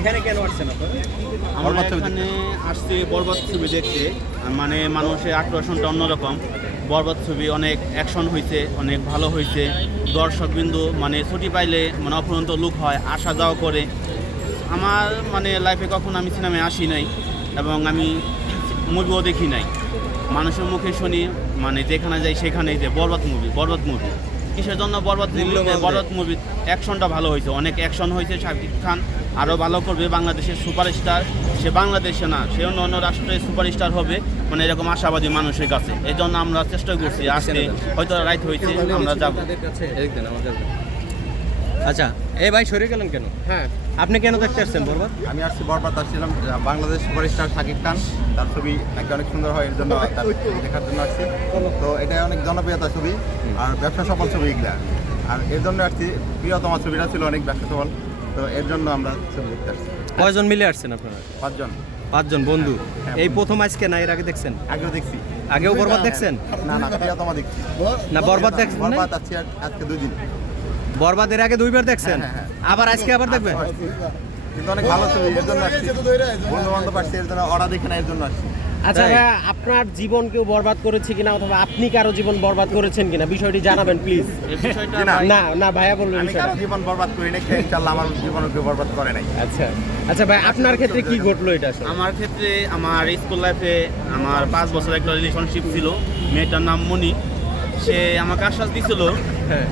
এখানে কেন আসছেন আপনারা? আমরা এখানে আসছি বরবাদ ছবি দেখতে। মানে মানুষের আকর্ষণটা অন্যরকম। বরবাদ ছবি অনেক অ্যাকশন হয়েছে, অনেক ভালো হয়েছে। দর্শকবিন্দু মানে ছুটি পাইলে মানে অফুরন্ত লুক হয়, আসা যাওয়া করে। আমার মানে লাইফে কখনো আমি সিনেমায় আসি নাই এবং আমি মুভিও দেখি নাই। মানুষের মুখে শুনি মানে যেখানে যাই সেখানেই যে বরবাদ মুভি কিসের জন্য বরবাদ মুভি অ্যাকশনটা ভালো হয়েছে, অনেক অ্যাকশন হয়েছে। শাকিব খান আরও ভালো করবে, বাংলাদেশের সুপারস্টার। সে বাংলাদেশে না, সে অন্য রাষ্ট্রে সুপারস্টার হবে, মানে এরকম আশাবাদী মানুষের কাছে। এই জন্য আমরা চেষ্টা করছি, আজকে হয়তো রাইট হয়েছে, আমরা যাবো। আচ্ছা, এই ভাই সরে গেলেন কেন? হ্যাঁ, আপনি কেন দেখতে আসছেন বরবাদ? আমি আসছি বরবাদ আসছিলাম, বাংলাদেশ সুপারস্টার শাকিব খান, তার ছবি নাকি অনেক সুন্দর হয়, এর জন্য তার দেখার জন্য আসছি। তো এটা অনেক জনপ্রিয়তা ছবি আর ব্যবসা সফল ছবি এগুলা, আর এর জন্য আসছি। প্রিয়তম ছবিটা ছিল অনেক ব্যবসা সফল, তো এর জন্য আমরা ছবি দেখতে আসছি। কয়জন মিলে আসছেন আপনারা? 5 জন। 5 জন বন্ধু। এই প্রথম আজকে না এর আগে দেখছেন? আগেও দেখছি। আগেও বরবাদ দেখছেন? না, প্রিয়তম দেখছি না, বরবাদ দেখছেন? বরবাদ আসছি আজকে 2 দিন। বরবাদের আগে 2বার দেখছেন? হ্যাঁ। আবার আজকে আবার দেখবেন? কিন্তু অনেক ভালো ছবি, এর জন্য আসছি। বন্ধু বান্ধব আসছে, এর জন্য ওরা দেখে না, এর জন্য আসছি। আচ্ছা তাই? ভাইয়া, আপনার জীবন কেউ বরবাদ করেছে কিনা, অথবা আপনি কারো জীবন বরবাদ করেছেন কিনা, বিষয়টি জানাবেন প্লিজ। এই বিষয়টা না ভাইয়া বলবেন আমি বিষয়টা। কারো জীবন বরবাদ করি নাই, ইনশাআল্লাহ আমার জীবন কেউ বরবাদ করে নাই। আচ্ছা ভাই, আপনার ক্ষেত্রে কি ঘটলো এটা আসলে? আমার ক্ষেত্রে আমার স্কুল লাইফে আমার 5 বছর একটা রিলেশনশিপ ছিল। মেয়েটার নাম মনি। সে আমাকে আশ্বাস দিছিল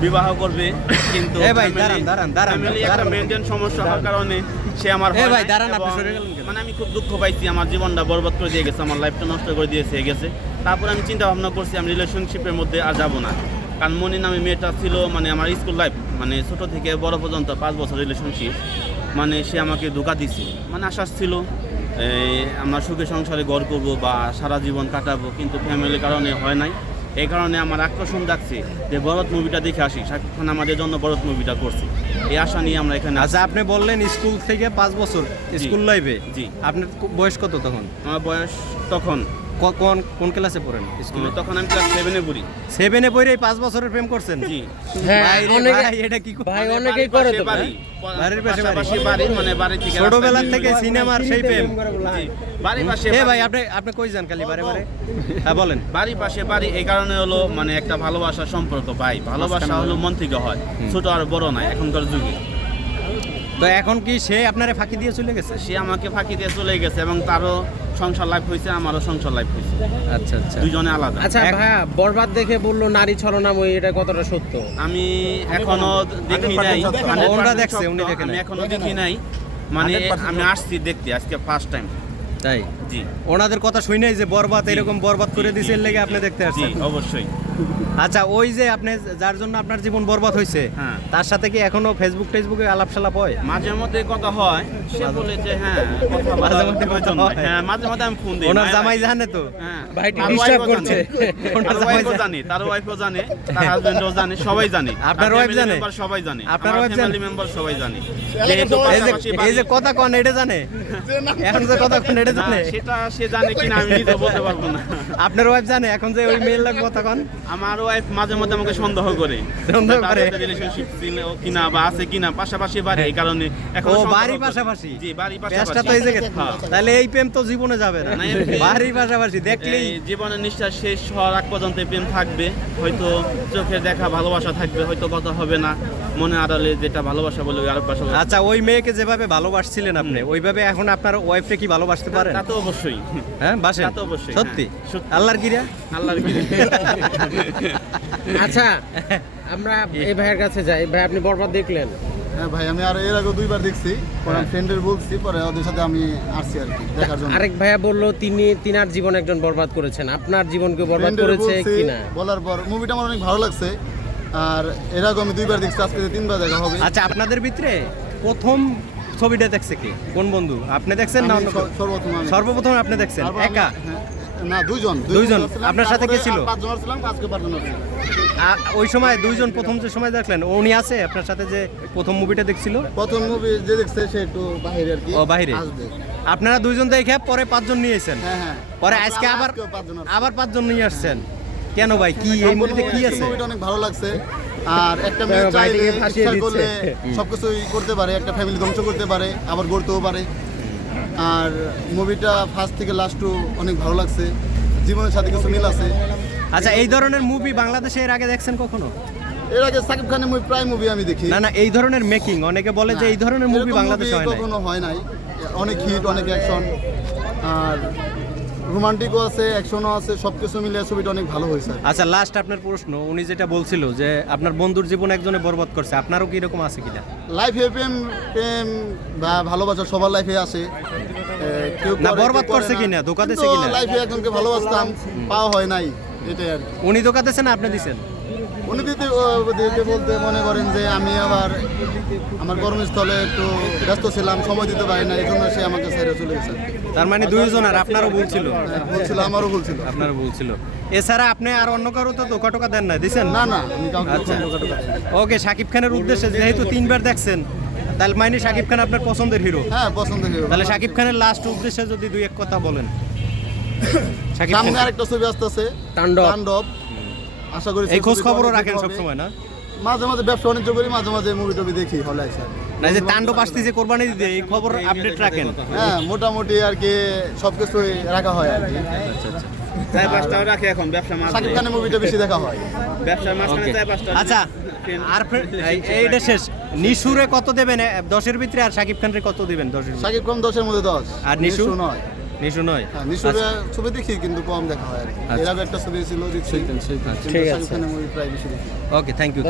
বিবাহ করবে, কিন্তু ফ্যামিলি একটা মেইনটেইন সমস্যা হওয়ার কারণে সে আমার হয় ভাই নাই। দাঁড়ান, আপনি এবং সরে গেলেন কেন? মানে আমি খুব দুঃখ পাইছি, আমার জীবনটা বরবাদ করে দিয়ে গেছে, আমার লাইফটা নষ্ট করে দিয়েছে গেছে। তারপর আমি চিন্তা ভাবনা করছি আমি রিলেশনশিপের মধ্যে আর যাবো না, কারণ মনি নামে মেয়েটা ছিল মানে আমার স্কুল লাইফ, মানে ছোট থেকে বড় পর্যন্ত 5 বছর রিলেশনশিপ। মানে সে আমাকে ধোঁকা দিছে, মানে আশ্বাস ছিল আমরা সুখে সংসারে ঘর করবো বা সারা জীবন কাটাবো, কিন্তু ফ্যামিলির কারণে হয় নাই। এই কারণে আমার আকর্ষণ যাচ্ছে যে বরবাদ মুভিটা দেখে আসি, শাকিব খান আমাদের জন্য বরবাদ মুভিটা করছে, এই আশা নিয়ে আমরা এখানে আসি। আচ্ছা, আপনি বললেন স্কুল থেকে 5 বছর স্কুল লাইফে। জি। আপনার বয়স কত তখন? আমার বয়স তখন কোন ক্লাসে পড়েন স্কুলে? তখন আমি ক্লাস 7-এ পড়ি। 7-এ পড়ে 5 বছরের প্রেম করছেন? জি। হ্যাঁ, ভাই রে অনেকে- ভাই, এটা কি ভাই অনেকেই করে তো ভাই। বাড়ির পাশে পাশাপাশি বাড়ি, মানে বাড়ি থেকে ছোটবেলা রাস্তায় থেকে সিনেমার সেই প্রেম। জি, বাড়ির পাশে এ ভাই, বাড়ি। আপনি কই যান খালি বারে বারে? হ্যাঁ বলেন। বাড়ির পাশে বাড়ি, এই কারণে হলো মানে একটা ভালোবাসার সম্পর্ক ভাই। ভালোবাসা হলো মন থেকে হয়, ছোট আর বড় নাই এখনকার যুগে। তো এখন কি সে আপনারে ফাঁকি দিয়ে চলে গেছে? সে আমাকে ফাঁকি দিয়ে চলে গেছে এবং তারও সংসার লাইফ হয়েছে, আমারও সংসার লাইফ হয়েছে, আচ্ছা আচ্ছা। দুজনে আলাদা। আচ্ছা ভাইয়া, বরবাদ দেখে বললো নারী ছলনাময়ী, এটা কতটা সত্য? আমি এখনো দেখি নাই, 100% ওরা দেখছে, উনি দেখে আমি নাই। এখনো দেখি নাই, মানে 100% আমি আসছি দেখতে আজকে ফার্স্ট টাইম। তাই? জি ওনাদের কথা শুনেই যে বরবাদ এরকম বরবাদ করে দিছে, এর লেগে আপনি দেখতে জি আসছেন? অবশ্যই। আচ্ছা, ওই যে আপনি যার জন্য আপনার জীবন বরবাদ হয়েছে, হ্যাঁ। তার সাথে কি এখনো ফেসবুকে আলাপ সালাপ হয়? মাঝে মধ্যে কথা হয়, সে বলে যে হ্যাঁ কথা বলার মাঝে মধ্যে প্রয়োজন কথা নাই। হয়। হ্যাঁ, মাঝে মাঝে আমি ফোন দিই। ওনার ভাই, জামাই ভাই। জানে তো? হ্যাঁ, ভাইটি তার disturb wife ও করছে। জানে, ওনার তার জামাই wife ও জানে। জানে, তার ওয়াইফও জানে, তার হাজবেন্ডও জানে, সবাই জানে। আপনার তার wife family জানে? member সবাই জানে, আপনার আমার wife জানে? family member সবাই জানে। যেহেতু এই যে পাশাপাশি এই যে বাড়ি- কথা কন এটা জানে? এখন যে কথা কন এটা না, জানে? সেটা সে জানে কিনা আমি নিজে বলতে পারবো না। আপনার ওয়াইফ জানে এখন যে ওই মেয়ের লাগে কথা কন? আমার ওয়াইফ মাঝে মধ্যে আমাকে সন্দেহ করে, সন্দেহ করে? রিলেশনশিপ কিনা বা আছে কিনা, পাশাপাশি বাড়ি, এই কারণে এখন ও সন্দেহ বাড়ি করে। পাশাপাশি? জি, বাড়ি পেঁচটা পাশাপাশি। তো এই জায়গায়। হ্যাঁ। তাহলে এই প্রেম তো জীবনে যাবে না। না, এই প্রেম- বাড়ি পাশাপাশি দেখলেই এই জীবনের নিঃশ্বাস শেষ হওয়ার আগ পর্যন্ত এই প্রেম থাকবে, হয়তো চোখের দেখা ভালোবাসা থাকবে, হয়তো কথা হবে না, মনে আড়ালে যেটা ভালোবাসা বলে ওই আরেক পাশা। আচ্ছা, ওই মেয়েকে যেভাবে ভালোবাসছিলেন আপনি, ওইভাবে এখন আপনার ওয়াইফকে কি ভালোবাসতে পারেন? তা তো অবশ্যই। হ্যাঁ, বাসেন? তা তো অবশ্যই, সত্যি? হ্যাঁ, সত্যি। আল্লাহর কিরা? আল্লাহর কি আচ্ছা, আমরা এই ভাইয়ের কাছে যাই। ভাই, আপনি বরবাদ দেখলেন? হ্যাঁ ভাই, আমি আর এর আগে 2বার দেখছি, পরে আমি ফ্রেন্ডের বলছি, পরে ওদের সাথে আমি আসছি আর কি দেখার জন্য। আরেক ভাইয়া বললো তিনার জীবন একজন বরবাদ করেছেন, আপনার জীবন কেউ বরবাদ ফ্রেন্ডের করেছে বলছি, কিনা? বলার পর মুভিটা আমার অনেক ভালো লাগছে, আর এর আগে আমি 2বার দেখছি, আজকে 3বার দেখা হবে। আচ্ছা, আপনাদের ভিতরে প্রথম ছবিটা দেখছে কি? কোন বন্ধু? আপনি দেখছেন না আমি অন্য কেউ? সর্বপ্রথম আমি। সর্বপ্রথম আপনি দেখছেন তারপর একা? হ্যাঁ, না, দুইজন ছিলাম। আপনার সাথে কে ছিল? 5 জন ছিলাম, আজকে 5 জন আছি। ওই সময় দুইজন প্রথম যে সময় দেখলেন, উনি আছে আপনার সাথে যে প্রথম মুভিটা দেখছিল? প্রথম মুভি যে দেখছে সে একটু বাইরে আর কি। ও, বাইরে। আসবে। আপনারা দুইজন দেখে পরে 5 জন নিয়ে এসেছেন? হ্যাঁ হ্যাঁ। পরে আজকে আবার আজকেও 5 জন আসছে। আবার 5 জন নিয়ে আসছেন কেন ভাই? কি এই মুভিতে কি আছে? মুভিটা অনেক ভালো লাগছে, আর একটা মেয়ে বাড়ি চাইলে থেকে ফাঁসিয়ে ইচ্ছা দিচ্ছে। করলে সবকিছুই করতে পারে, একটা ফ্যামিলি ধ্বংস করতে পারে, আবার গড়তেও পারে। আর মুভিটা ফার্স্ট থেকে লাস্ট অনেক ভালো লাগছে, জীবনের সাথে কিছু মিল আছে। আচ্ছা, এই ধরনের মুভি বাংলাদেশে এর আগে দেখছেন কখনো? এর আগে সাকিব খানের প্রায় মুভি আমি দেখি। না না, এই ধরনের মেকিং অনেকে বলে যে এই ধরনের মুভি এরকম বাংলাদেশে হয় না। কখনো হয় নাই। অনেক হিট, অনেক অ্যাকশন, আর রোমান্টিকও আছে, অ্যাকশনও আছে, সবকিছু মিলে ছবিটা অনেক ভালো হয়েছে। আচ্ছা, লাস্ট আপনার প্রশ্ন, উনি যেটা বলছিল যে আপনার বন্ধুর জীবন একজনে বরবাদ করছে, আপনারও কি এরকম আছে কিনা? লাইফে প্রেম প্রেম বা ভালোবাসা সবার লাইফে আসে। কেউ না, করে, বরবাদ কেউ করে করছে না। কিনা, ধোঁকা দিছে কিন্তু কিনা? লাইফে একজনকে ভালোবাসতাম, পাওয়া হয় নাই, এটাই আর কি। উনি ধোকা দিয়েছেন না আপনি দিছেন? উনি দিতে বলতে মনে করেন যে আমি আবার আমার কর্মস্থলে একটু ব্যস্ত ছিলাম, সময় দিতে পারি না, এই জন্য সে আমাকে ছেড়ে চলে গেছে। তার মানে দুইজনের, আপনারও ভুল ছিল। বলছিল, আমারও বলছিল। আপনারও ভুল ছিল। এছাড়া আপনি আর অন্য কারো তো ধোকা টোকা দেন না, দিছেন? না না, আমি কাউকে আচ্ছা। কখনো ধোঁকা দেই নাই। ওকে, শাকিব খানের উদ্দেশ্যে যেহেতু 3বার দেখছেন, তাহলে মানে শাকিব খান আপনার পছন্দের হিরো। হ্যাঁ, পছন্দ হিরো। তাহলে শাকিব খানের লাস্ট উদ্দেশ্যে যদি দুই এক কথা বলেন। শাকিব খান, সামনে আরেকটা ছবি আসতেছে, তাণ্ডব। তাণ্ডব। আশা করি এই সেই খোঁজ ছবিটা খবরও অনেক রাখেন হিট হবে। সবসময় না? মাঝে মাঝে ব্যবসা বাণিজ্য করি, মাঝে মাঝে মুভি টুভি দেখি হলে আসে। না, যে তাণ্ডব আসতেছে কোরবানি দিতে, এই খবর আপডেট রাখেন। হ্যাঁ, মোটামুটি আর কি সবকিছুই রাখা হয় আর কি। চার পাঁচটাও রাখে এখন ব্যবসা মাঝে। শাকিব খানের মুভিটা বেশি দেখা হয়। ব্যবসার মাঝখানে Okay. চার পাঁচটা। আচ্ছা, আর এইটা শেষ, নিশুরে কত দেবেন 10-এর ভিতরে, আর শাকিব খানের কত দিবেন 10-এর ভিতরে? শাকিব খান 10-এর মধ্যে 10। আর নিশু? নয়। নিশু নয়? হ্যাঁ, নিশুরে ছবি দেখি কিন্তু কম দেখা হয় আর কি। এর আগে একটা ছবি ছিল, দেখছি। কিন্তু ঠিক আছে। শাকিব খানের মুভি প্রায় বেশি দেখি। ওকে, থ্যাংক ইউ।